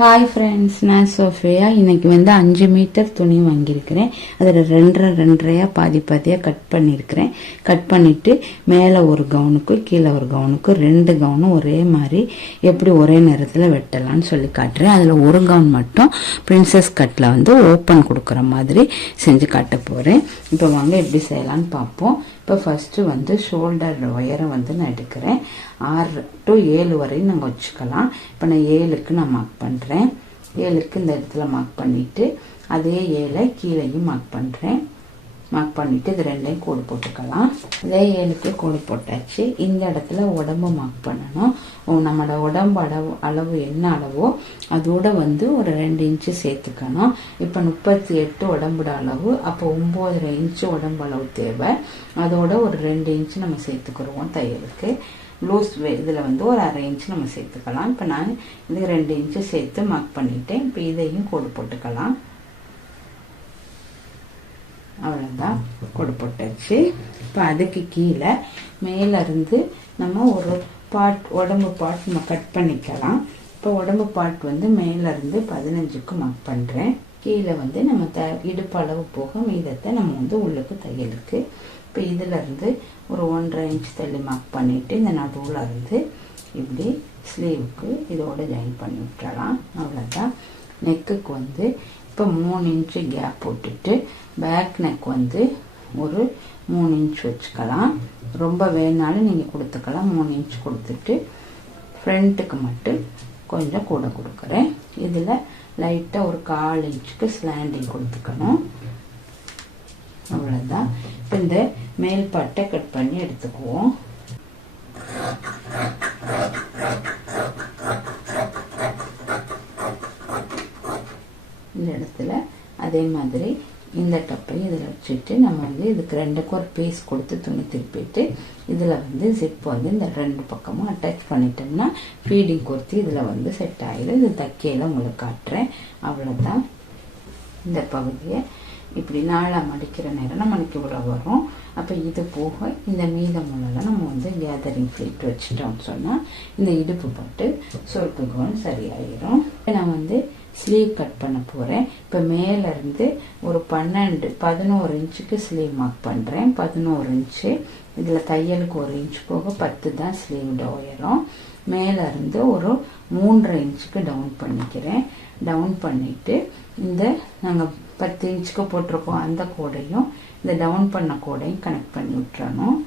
Hi friends நான் Sofia. இன்னைக்கு வந்து அஞ்சு மீட்டர் துணி வாங்கியிருக்கிறேன். அதில் ரெண்டரை ரெண்டரையாக பாதி பாதியாக கட் பண்ணியிருக்கிறேன். கட் பண்ணிவிட்டு மேலே ஒரு கவுனுக்கு கீழே ஒரு கவுனுக்கு ரெண்டு கவுனும் ஒரே மாதிரி எப்படி ஒரே நேரத்தில் வெட்டலான்னு சொல்லி காட்டுறேன். அதில் ஒரு கவுன் மட்டும் பிரின்சஸ் கட்டில் வந்து ஓப்பன் கொடுக்குற மாதிரி செஞ்சு காட்ட போகிறேன் இப்போ வாங்க எப்படி செய்யலாம்னு பார்ப்போம். இப்போ ஃபஸ்ட்டு வந்து ஷோல்டர் உயரம் வந்து நான் எடுக்கிறேன். ஆறு டு ஏழு வரையும் நாங்கள் வச்சுக்கலாம். இப்போ நான் ஏழுக்கு நான் மார்க் பண்ணுறேன் ஏழுக்கு இந்த இடத்துல மார்க் பண்ணிவிட்டு அதே ஏழை கீழேயும் மார்க் பண்ணுறேன் மார்க் பண்ணிவிட்டு இது ரெண்டையும் கோடு போட்டுக்கலாம். இதே ஏழுக்கு கோடு போட்டாச்சு. இந்த இடத்துல உடம்பு மார்க் பண்ணணும். நம்மளோட உடம்பு அளவு அளவு என்ன அளவோ அதோட வந்து ஒரு ரெண்டு இன்ச்சு சேர்த்துக்கணும். இப்போ முப்பத்தி எட்டு உடம்போட அளவு அப்போ ஒம்போதரை இன்ச்சு உடம்பு அளவு தேவை. அதோட ஒரு ரெண்டு இன்ச்சு நம்ம சேர்த்துக்கிடுவோம் தையலுக்கு. லூஸ் இதில் வந்து ஒரு அரை இன்ச்சு நம்ம சேர்த்துக்கலாம். இப்போ நான் இதுக்கு ரெண்டு இன்ச்சு சேர்த்து மார்க் பண்ணிட்டேன். இப்போ இதையும் கோடு போட்டுக்கலாம். அவ்வளோதான் கொடு இப்போ அதுக்கு கீழே மேலே இருந்து நம்ம ஒரு பாட் உடம்பு பாட் நம்ம கட் பண்ணிக்கலாம். இப்போ உடம்பு பாட் வந்து மேலேருந்து பதினஞ்சுக்கு மார்க் பண்ணுறேன் கீழே வந்து நம்ம த இடுப்பளவு போக மீதத்தை நம்ம வந்து உள்ளுக்கு தையலுக்கு. இப்போ இதிலருந்து ஒரு ஒன்றரை இன்ச் தள்ளி மார்க் பண்ணிவிட்டு இந்த நடுவில் இருந்து இப்படி ஸ்லீவுக்கு இதோட ஜாயின் பண்ணி விட்டுறலாம். அவ்வளோதான் நெக்குக்கு வந்து இப்போ மூணு இன்ச்சு கேப் போட்டுட்டு பேக் நெக் வந்து ஒரு மூணு இன்ச் வச்சுக்கலாம். ரொம்ப வேணாலும் நீங்கள் கொடுத்துக்கலாம். மூணு இன்ச் கொடுத்துட்டு ஃப்ரண்ட்டுக்கு மட்டும் கொஞ்சம் கூட கொடுக்குறேன். இதில் லைட்டாக ஒரு கால் இன்ச்சுக்கு ஸ்லாண்டிங் கொடுத்துக்கணும். அவ்வளோதான் இப்போ இந்த மேல்பாட்டை கட் பண்ணி எடுத்துக்குவோம். இந்த இடத்துல அதே மாதிரி இந்த டப்பையும் இதில் வச்சுட்டு நம்ம வந்து இதுக்கு ரெண்டுக்கும் ஒரு பீஸ் கொடுத்து துணி திருப்பிட்டு இதில் வந்து ஜிப் வந்து இந்த ரெண்டு பக்கமும் அட்டாச் பண்ணிட்டோம்னா ஃபீடிங் கொடுத்து இதில் வந்து செட் ஆகிடும் இது தைக்கையில் உங்களுக்கு காட்டுறேன். அவ்வளோதான் இந்த பகுதியை இப்படி நாளாக மடிக்கிற நேரம் நம்மளுக்கு இவ்வளோ வரும் அப்போ இது போக இந்த மீதமுள்ளலாம் நம்ம வந்து கேதரிங் ஃப்ளீட் வச்சுட்டோம்னு சொன்னால் இந்த இடுப்பு பட்டு சொருப்பு கவுன் சரியாயிரும் நான் வந்து ஸ்லீவ் கட் பண்ண போகிறேன் இப்போ மேலேருந்து ஒரு பன்னெண்டு பதினோரு இன்ச்சுக்கு ஸ்லீவ் மார்க் பண்ணுறேன் பதினோரு இன்ச்சு. இதில் தையலுக்கு ஒரு இன்ச் போக பத்து தான் ஸ்லீவோட உயரம். மேலேருந்து ஒரு மூன்றரை இன்ச்சுக்கு டவுன் பண்ணிக்கிறேன். டவுன் பண்ணிட்டு இந்த நாங்கள் பத்து இன்ச்சுக்கு போட்டிருக்கோம். அந்த கோடையும் இந்த டவுன் பண்ண கோடையும் கனெக்ட் பண்ணி விட்டுறணும்.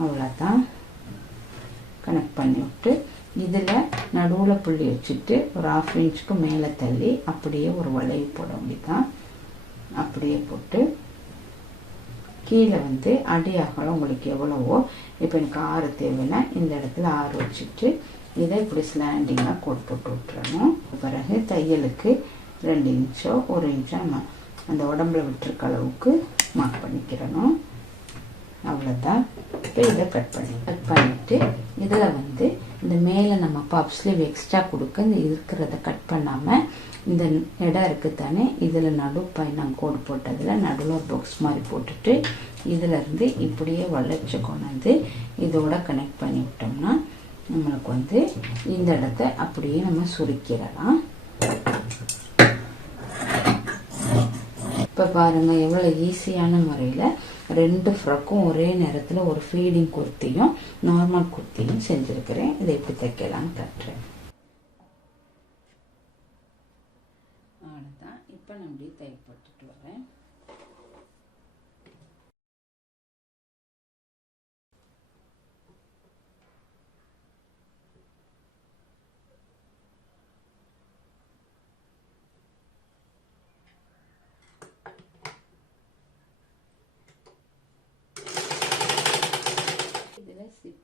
அவ்வளோதான் கனெக்ட் பண்ணி விட்டு இதில் நடுவில் புள்ளி வச்சுட்டு ஒரு ஆஃப் இன்ச்சுக்கு மேலே தள்ளி அப்படியே ஒரு வளைவு போட வேண்டிதான் அப்படியே போட்டு கீழே வந்து அடி அகலம் உங்களுக்கு எவ்வளவோ இப்போ எனக்கு ஆறு தேவைன்னா இந்த இடத்துல ஆறு வச்சுட்டு இதை இப்படி ஸ்லாண்டிங்காக கோட் போட்டு விட்டுறணும். பிறகு தையலுக்கு ரெண்டு இன்ச்சோ ஒரு இன்ச்சோ நம்ம அந்த உடம்புல விட்டுருக்க அளவுக்கு மார்க் பண்ணிக்கிறணும். அவ்வளோதான் இப்போ இதை கட் பண்ணி கட் பண்ணிவிட்டு இதில் வந்து இந்த மேலே நம்ம பப் ஸ்லீவ் எக்ஸ்ட்ரா கொடுக்க இந்த இருக்கிறத கட் பண்ணாமல் இந்த இடம் இருக்குது தானே இதில் நடு நான் கோடு போட்டதில் நடுவில் ஒரு பாக்ஸ் மாதிரி போட்டுட்டு இதிலருந்து இப்படியே வளைச்சு கொண்டாந்து இதோட கனெக்ட் பண்ணி விட்டோம்னா நம்மளுக்கு வந்து இந்த இடத்த அப்படியே நம்ம சுருக்கிடலாம். இப்போ பாருங்கள் எவ்வளோ ஈஸியான முறையில் ரெண்டு ஃப்ராக்கும் ஒரே நேரத்தில் ஒரு ஃபீடிங் குர்த்தியும் நார்மல் குர்த்தியும் செஞ்சுருக்கிறேன். இதை எப்படி தைக்கலான்னு கட்டுறேன். அவ்வளோதான் இப்போ நான் அப்படியே தையல் போட்டுட்டு வரேன்.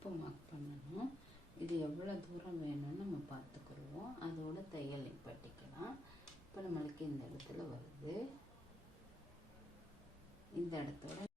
இதில் மார்க் பண்ணணும் இது எவ்வளோ தூரம் வேணும்னு நம்ம பார்த்துக்குருவோம். அதோட தையல் பட்டிக்கலாம் இப்போ நம்மளுக்கு இந்த இடத்துல வருது. இந்த இடத்தோட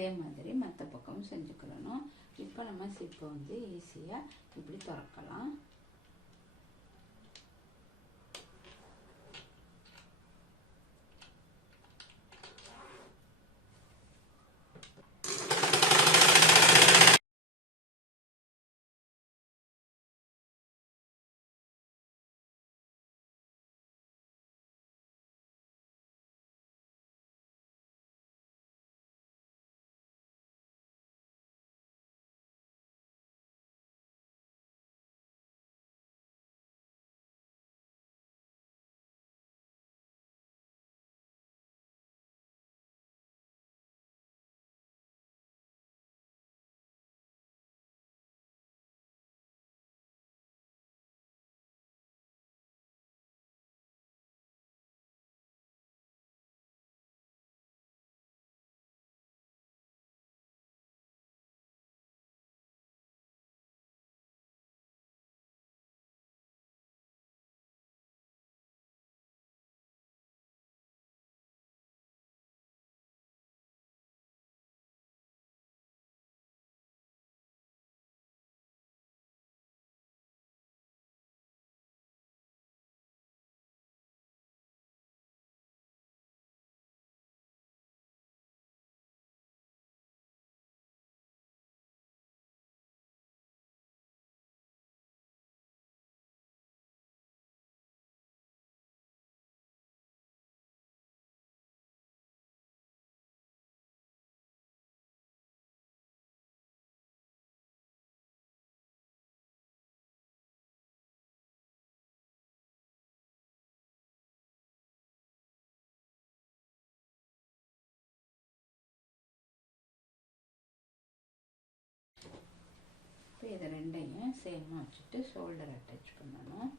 இதே மாதிரி மற்ற பக்கமும் செஞ்சுக்கிறணும். இப்போ நம்ம சிப்பை வந்து ஈஸியாக இப்படி திறக்கலாம். ரெண்டையும் சேமாக வச்சுட்டு ஷோல்டர் அட்டாச் பண்ணணும்.